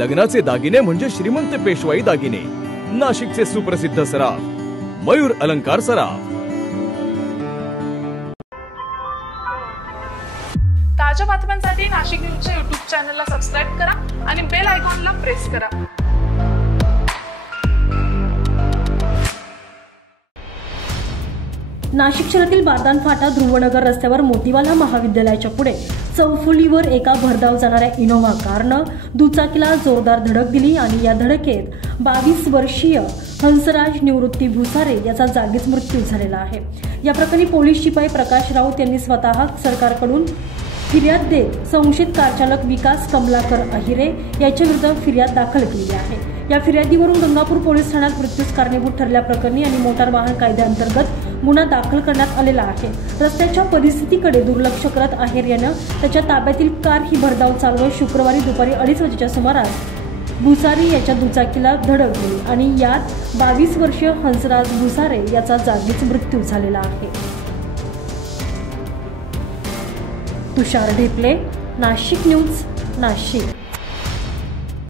लग्नाचे दागिने म्हणजे श्रीमंत पेशवाई दागिने. नाशिकचे सुप्रसिद्ध सराफ मयूर अलंकार सराफ. ताज्या बातम्यांसाठी नाशिक न्यूजच्या YouTube चॅनलला सबस्क्राइब करा आणि बेल आयकॉनला प्रेस करा. नाशिक शहरातील बादान फाटा ध्रुवनगर रस्त्यावर मोतीवाला महाविद्यालयाच्या पुढे चौफुलीवर एका भरधाव जाणाऱ्या इनोव्हा कारनं दुचाकीला जोरदार धडक दिली आणि या धडकेत 22 वर्षीय हंसराज निवृत्ती भुसारे याचा जागीच मृत्यू झालेला आहे. या प्रकरणी पोलीस शिपाई प्रकाश राऊत यांनी स्वतः सरकारकडून फिर्याद देत संशयित कारचालक विकास कमलाकर अहिरे याच्या विरुद्ध फिर्याद दाखल केली आहे. या फिर्यादीवरून गंगापूर पोलीस ठाण्यात मृत्यूस कारणीभूत ठरल्याप्रकरणी आणि मोटार वाहन कायद्याअंतर्गत गुन्हा दाखल करण्यात आलेला आहे. रस्त्याच्या परिस्थितीकडे दुर्लक्ष करत आहेर यानं त्याच्या ताब्यातील कार ही भरधाव चालवत शुक्रवारी दुपारी 2:30 वाजेच्या सुमारास भुसारे याच्या दुचाकीला धडक दिली आणि यात 22 वर्षीय हंसराज भुसारे याचा जागीच मृत्यू झालेला आहे. तुषार ढेपले, नाशिक न्यूज, नाशिक.